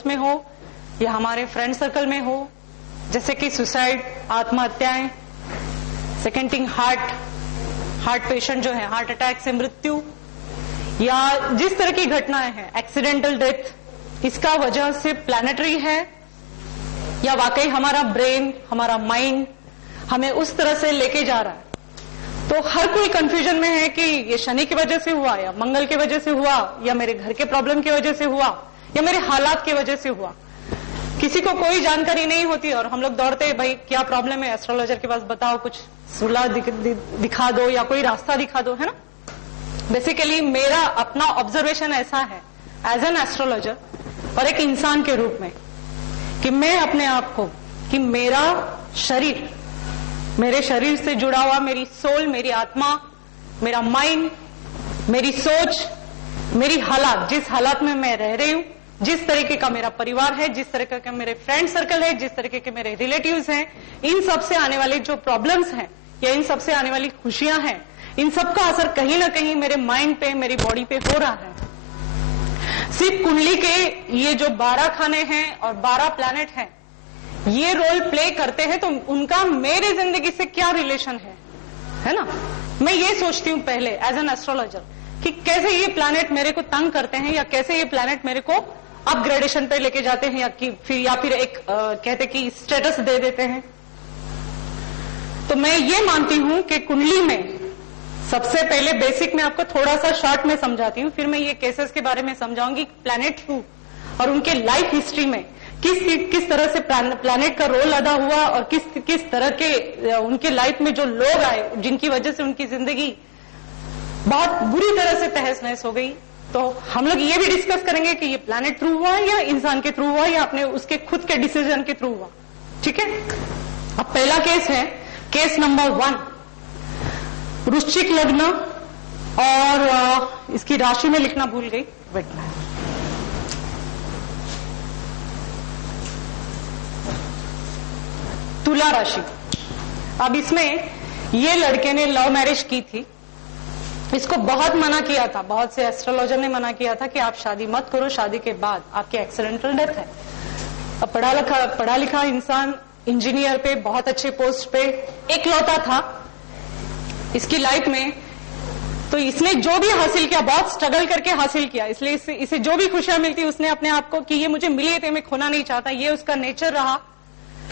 पड़ोस में हो या हमारे फ्रेंड सर्कल में हो, जैसे कि सुसाइड, आत्महत्याएं, सेकेंड थिंग हार्ट पेशेंट जो है, हार्ट अटैक से मृत्यु, या जिस तरह की घटनाएं हैं, एक्सीडेंटल डेथ, इसका वजह से प्लैनेटरी है या वाकई हमारा ब्रेन, हमारा माइंड हमें उस तरह से लेके जा रहा है। तो हर कोई कंफ्यूजन में है कि ये शनि की वजह से हुआ या मंगल की वजह से हुआ या मेरे घर के प्रॉब्लम की वजह से हुआ या मेरे हालात की वजह से हुआ। किसी को कोई जानकारी नहीं होती और हम लोग दौड़ते हैं, भाई क्या प्रॉब्लम है, एस्ट्रोलॉजर के पास बताओ, कुछ सुलह दिखा दो या कोई रास्ता दिखा दो, है ना। बेसिकली मेरा अपना ऑब्जर्वेशन ऐसा है एज एन एस्ट्रोलॉजर और एक इंसान के रूप में कि मैं अपने आप को, कि मेरा शरीर, मेरे शरीर से जुड़ा हुआ मेरी सोल, मेरी आत्मा, मेरा माइंड, मेरी सोच, मेरी हालात, जिस हालात में मैं रह रही हूं, जिस तरीके का मेरा परिवार है, जिस तरीके का मेरे फ्रेंड सर्कल है, जिस तरीके के मेरे रिलेटिव्स हैं, इन सब से आने वाले जो प्रॉब्लम्स हैं या इन सब से आने वाली खुशियां हैं, इन सब का असर कहीं ना कहीं मेरे माइंड पे, मेरी बॉडी पे हो रहा है। सिर्फ कुंडली के ये जो 12 खाने हैं और 12 प्लैनेट हैं, ये रोल प्ले करते हैं, तो उनका मेरे जिंदगी से क्या रिलेशन है ना। मैं ये सोचती हूं पहले एज एन एस्ट्रोलॉजर कि कैसे ये प्लैनेट मेरे को तंग करते हैं या कैसे ये प्लैनेट मेरे को अपग्रेडेशन पे लेके जाते हैं या फिर एक कहते कि स्टेटस दे देते हैं। तो मैं ये मानती हूं कि कुंडली में सबसे पहले बेसिक में आपको थोड़ा सा शॉर्ट में समझाती हूँ, फिर मैं ये केसेस के बारे में समझाऊंगी प्लैनेट थ्रू और उनके लाइफ हिस्ट्री में किस तरह से प्लैनेट का रोल अदा हुआ और किस तरह के उनके लाइफ में जो लोग आए जिनकी वजह से उनकी जिंदगी बहुत बुरी तरह से तहस नहस हो गई। तो हम लोग ये भी डिस्कस करेंगे कि ये प्लैनेट थ्रू हुआ या इंसान के थ्रू हुआ या अपने उसके खुद के डिसीजन के थ्रू हुआ। ठीक है, अब पहला केस है केस नंबर 1, वृश्चिक लग्न, और इसकी राशि में लिखना भूल गई, बैठना है। तुला राशि। अब इसमें ये लड़के ने लव मैरिज की थी, इसको बहुत मना किया था, बहुत से एस्ट्रोलॉजर ने मना किया था कि आप शादी मत करो, शादी के बाद आपकी एक्सीडेंटल डेथ है। अब पढ़ा लिखा इंसान, इंजीनियर पे, बहुत अच्छे पोस्ट पे, इकलौता था इसकी लाइफ में, तो इसने जो भी हासिल किया बहुत स्ट्रगल करके हासिल किया, इसलिए इसे जो भी खुशियां मिलती उसने अपने आप को कि ये मुझे मिली है, मैं खोना नहीं चाहता, ये उसका नेचर रहा।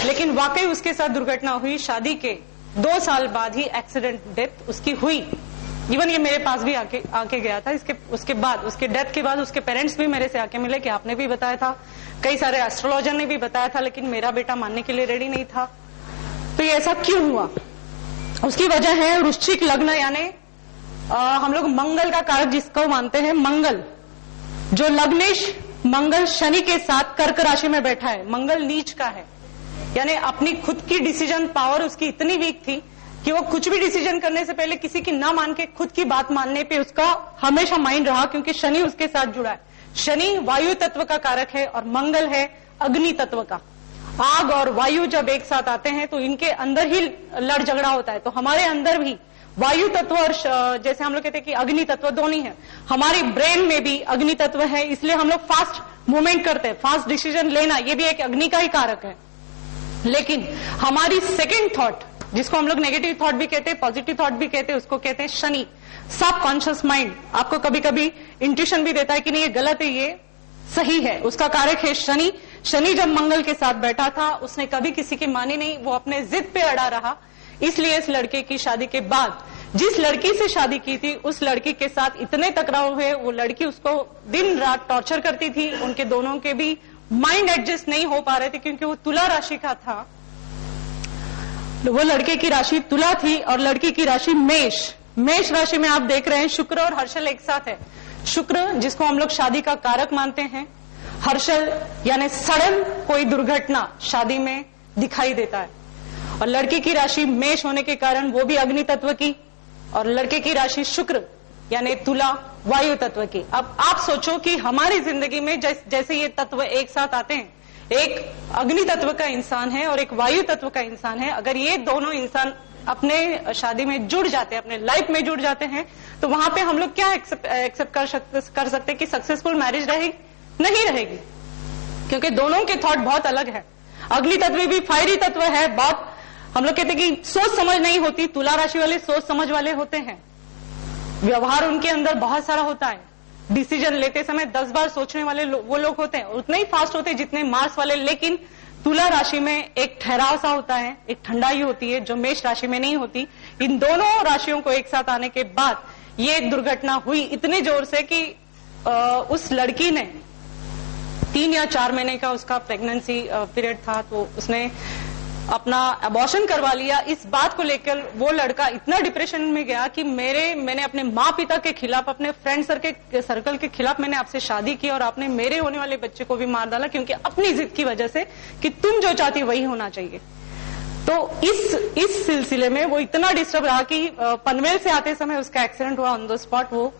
लेकिन वाकई उसके साथ दुर्घटना हुई, शादी के 2 साल बाद ही एक्सीडेंट डेथ उसकी हुई। इवन ये मेरे पास भी आके गया था। उसके बाद, उसके डेथ के बाद उसके पेरेंट्स भी मेरे से आके मिले कि आपने भी बताया था, कई सारे एस्ट्रोलॉजर ने भी बताया था, लेकिन मेरा बेटा मानने के लिए रेडी नहीं था। तो ये ऐसा क्यों हुआ? उसकी वजह है वृश्चिक लग्न, यानी हम लोग मंगल का कारक जिसको मानते हैं, मंगल, जो लग्नेश मंगल शनि के साथ कर्क राशि में बैठा है। मंगल नीच का है, यानी अपनी खुद की डिसीजन पावर उसकी इतनी वीक थी कि वो कुछ भी डिसीजन करने से पहले किसी की ना मान के खुद की बात मानने पे उसका हमेशा माइंड रहा, क्योंकि शनि उसके साथ जुड़ा है। शनि वायु तत्व का कारक है और मंगल है अग्नि तत्व का। आग और वायु जब एक साथ आते हैं तो इनके अंदर ही लड़ झगड़ा होता है। तो हमारे अंदर भी वायु तत्व और जैसे हम लोग कहते हैं कि अग्नि तत्व दोनों है, हमारी ब्रेन में भी अग्नि तत्व है, इसलिए हम लोग फास्ट मूवमेंट करते हैं, फास्ट डिसीजन लेना, ये भी एक अग्नि का ही कारक है। लेकिन हमारी सेकेंड थॉट, जिसको हम लोग नेगेटिव थॉट भी कहते हैं, पॉजिटिव थॉट भी कहते हैं, उसको कहते हैं शनि। सब कॉन्शियस माइंड आपको कभी कभी इंट्यूशन भी देता है कि नहीं ये गलत है, ये सही है, उसका कारक है शनि। शनि जब मंगल के साथ बैठा था उसने कभी किसी की मानी नहीं, वो अपने जिद पे अड़ा रहा। इसलिए इस लड़के की शादी के बाद जिस लड़की से शादी की थी उस लड़की के साथ इतने टकराव हुए, वो लड़की उसको दिन रात टॉर्चर करती थी। उनके दोनों के भी माइंड एडजस्ट नहीं हो पा रहे थे, क्योंकि वो तुला राशि का था। वो लड़के की राशि तुला थी और लड़की की राशि मेष। मेष राशि में आप देख रहे हैं शुक्र और हर्षल एक साथ है। शुक्र जिसको हम लोग शादी का कारक मानते हैं, हर्षल यानी सडन कोई दुर्घटना शादी में दिखाई देता है। और लड़की की राशि मेष होने के कारण वो भी अग्नि तत्व की, और लड़के की राशि शुक्र यानी तुला वायु तत्व की। अब आप सोचो कि हमारी जिंदगी में जैसे ये तत्व एक साथ आते हैं, एक अग्नि तत्व का इंसान है और एक वायु तत्व का इंसान है, अगर ये दोनों इंसान अपने शादी में जुड़ जाते हैं, अपने लाइफ में जुड़ जाते हैं, तो वहां पे हम लोग क्या एक्सेप्ट कर सकते हैं कि सक्सेसफुल मैरिज रहेगी? नहीं रहेगी। क्योंकि दोनों के थॉट बहुत अलग है। अग्नि तत्व भी फायरी तत्व है, बहुत हम लोग कहते हैं कि सोच समझ नहीं होती, तुला राशि वाले सोच समझ वाले होते हैं, व्यवहार उनके अंदर बहुत सारा होता है, डिसीजन लेते समय 10 बार सोचने वाले वो लोग होते हैं, उतने ही फास्ट होते हैं जितने मार्स वाले। लेकिन तुला राशि में एक ठहराव सा होता है, एक ठंडाई होती है जो मेष राशि में नहीं होती। इन दोनों राशियों को एक साथ आने के बाद ये एक दुर्घटना हुई इतने जोर से कि उस लड़की ने 3 या 4 महीने का उसका प्रेगनेंसी पीरियड था, तो उसने अपना अबॉर्शन करवा लिया। इस बात को लेकर वो लड़का इतना डिप्रेशन में गया कि मैंने अपने माँ पिता के खिलाफ, अपने फ्रेंड सर्कल के खिलाफ मैंने आपसे शादी की और आपने मेरे होने वाले बच्चे को भी मार डाला, क्योंकि अपनी जिद की वजह से कि तुम जो चाहती वही होना चाहिए। तो इस सिलसिले में वो इतना डिस्टर्ब रहा कि पनवेल से आते समय उसका एक्सीडेंट हुआ, ऑन द स्पॉट वो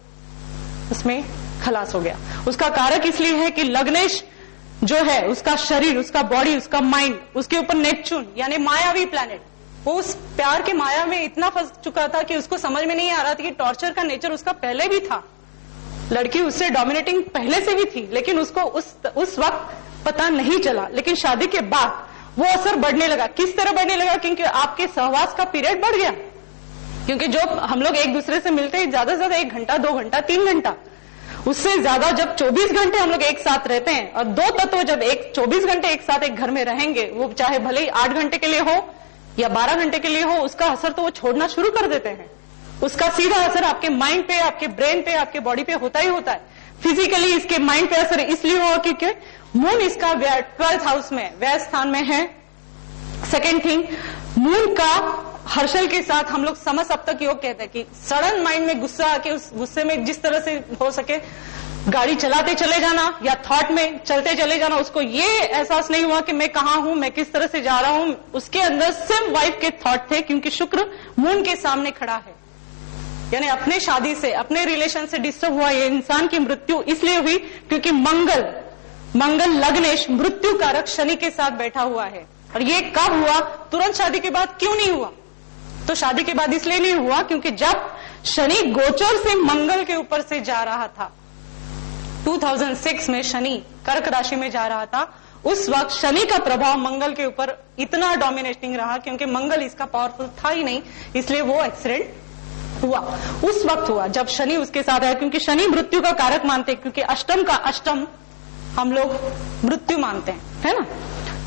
उसमें खलास हो गया। उसका कारक इसलिए है कि लग्नेश जो है, उसका शरीर, उसका बॉडी, उसका माइंड, उसके ऊपर नेपच्यून यानी मायावी प्लैनेट, वो उस प्यार के माया में इतना फंस चुका था कि उसको समझ में नहीं आ रहा था कि टॉर्चर का नेचर उसका पहले भी था। लड़की उससे डोमिनेटिंग पहले से भी थी, लेकिन उसको उस वक्त पता नहीं चला। लेकिन शादी के बाद वो असर बढ़ने लगा। किस तरह बढ़ने लगा? क्योंकि आपके सहवास का पीरियड बढ़ गया, क्योंकि जो हम लोग एक दूसरे से मिलते हैं ज्यादा से ज्यादा 1 घंटा, 2 घंटा, 3 घंटा, उससे ज्यादा जब 24 घंटे हम लोग एक साथ रहते हैं, और 2 तत्व जब 24 घंटे एक साथ एक घर में रहेंगे, वो चाहे भले ही 8 घंटे के लिए हो या 12 घंटे के लिए हो, उसका असर तो वो छोड़ना शुरू कर देते हैं। उसका सीधा असर आपके माइंड पे, आपके ब्रेन पे, आपके बॉडी पे होता ही होता है। फिजिकली इसके माइंड पे असर इसलिए हुआ क्योंकि मून इसका 12th हाउस में, व्यय स्थान में है। सेकेंड थिंग, मून का हर्षल के साथ हम लोग समसप्तक योग कहते हैं कि सडन माइंड में गुस्सा आके उस गुस्से में जिस तरह से हो सके गाड़ी चलाते चले जाना या थॉट में चलते चले जाना, उसको ये एहसास नहीं हुआ कि मैं कहां हूं, मैं किस तरह से जा रहा हूं। उसके अंदर सिर्फ वाइफ के थॉट थे, क्योंकि शुक्र मून के सामने खड़ा है। यानी अपने शादी से, अपने रिलेशन से डिस्टर्ब हुआ ये इंसान की मृत्यु इसलिए हुई क्योंकि मंगल लग्नेश मृत्यु कारक शनि के साथ बैठा हुआ है। और ये कब हुआ? तुरंत शादी के बाद क्यों नहीं हुआ? तो शादी के बाद इसलिए नहीं हुआ क्योंकि जब शनि गोचर से मंगल के ऊपर से जा रहा था, 2006 में शनि कर्क राशि में जा रहा था, उस वक्त शनि का प्रभाव मंगल के ऊपर इतना डोमिनेटिंग रहा, क्योंकि मंगल इसका पावरफुल था ही नहीं, इसलिए वो एक्सीडेंट हुआ। उस वक्त हुआ जब शनि उसके साथ आया, क्योंकि शनि मृत्यु का कारक मानते हैं, क्योंकि अष्टम का अष्टम हम लोग मृत्यु मानते हैं, है ना।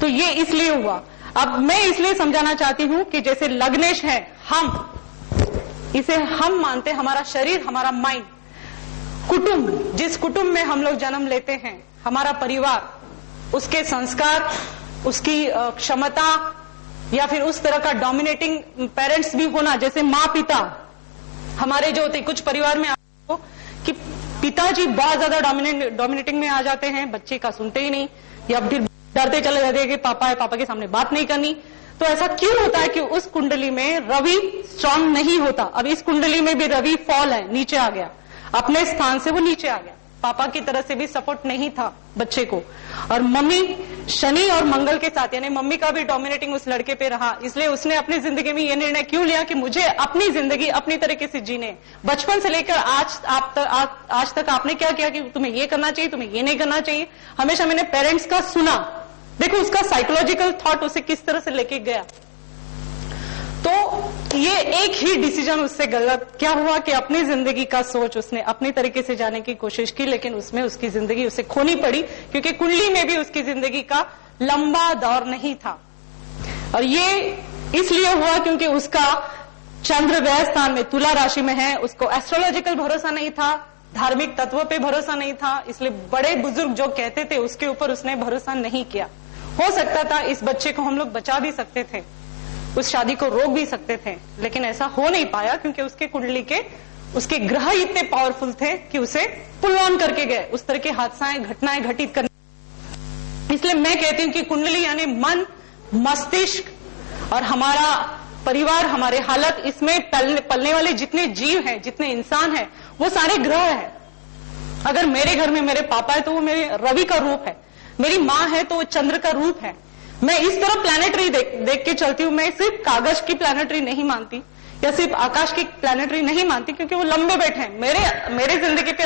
तो ये इसलिए हुआ। अब मैं इसलिए समझाना चाहती हूं कि जैसे लग्नेश है, इसे हम मानते, हमारा शरीर, हमारा माइंड, कुटुंब, जिस कुटुंब में हम लोग जन्म लेते हैं, हमारा परिवार, उसके संस्कार, उसकी क्षमता, या फिर उस तरह का डोमिनेटिंग पेरेंट्स भी होना, जैसे माँ पिता हमारे जो होते, कुछ परिवार में आपको कि पिताजी बहुत ज्यादा डोमिनेटिंग में आ जाते हैं, बच्चे का सुनते ही नहीं, या फिर डरते चले जाते हैं कि पापा है, पापा के सामने बात नहीं करनी। तो ऐसा क्यों होता है कि उस कुंडली में रवि स्ट्रांग नहीं होता। अब इस कुंडली में भी रवि फॉल है, नीचे आ गया, अपने स्थान से वो नीचे आ गया, पापा की तरह से भी सपोर्ट नहीं था बच्चे को। और मम्मी शनि और मंगल के साथ, यानी मम्मी का भी डोमिनेटिंग उस लड़के पे रहा, इसलिए उसने अपनी जिंदगी में ये निर्णय क्यों लिया कि मुझे अपनी जिंदगी अपनी तरीके से जीने। बचपन से लेकर आज तक आपने क्या किया कि तुम्हें ये करना चाहिए, तुम्हें ये नहीं करना चाहिए, हमेशा मैंने पेरेंट्स का सुना। देखो उसका साइकोलॉजिकल थॉट उसे किस तरह से लेके गया। तो ये एक ही डिसीजन उससे गलत क्या हुआ कि अपनी जिंदगी का सोच उसने अपनी तरीके से जाने की कोशिश की, लेकिन उसमें उसकी जिंदगी उसे खोनी पड़ी, क्योंकि कुंडली में भी उसकी जिंदगी का लंबा दौर नहीं था। और ये इसलिए हुआ क्योंकि उसका चंद्र व्यय स्थान में तुला राशि में है, उसको एस्ट्रोलॉजिकल भरोसा नहीं था, धार्मिक तत्व पे भरोसा नहीं था, इसलिए बड़े बुजुर्ग जो कहते थे उसके ऊपर उसने भरोसा नहीं किया। हो सकता था इस बच्चे को हम लोग बचा भी सकते थे, उस शादी को रोक भी सकते थे, लेकिन ऐसा हो नहीं पाया क्योंकि उसके कुंडली के उसके ग्रह इतने पावरफुल थे कि उसे पुल ऑन करके गए उस तरह के हादसाएं, घटनाएं घटित करने। इसलिए मैं कहती हूं कि कुंडली यानी मन, मस्तिष्क और हमारा परिवार, हमारे हालत, इसमें पलने वाले जितने जीव हैं, जितने इंसान हैं, वो सारे ग्रह हैं। अगर मेरे घर में मेरे पापा है तो वो मेरे रवि का रूप है, मेरी माँ है तो वो चंद्र का रूप है। मैं इस तरह प्लैनेटरी देख के चलती हूँ। मैं सिर्फ कागज की प्लैनेटरी नहीं मानती या सिर्फ आकाश की प्लैनेटरी नहीं मानती, क्योंकि वो लंबे बैठे हैं। मेरे जिंदगी पे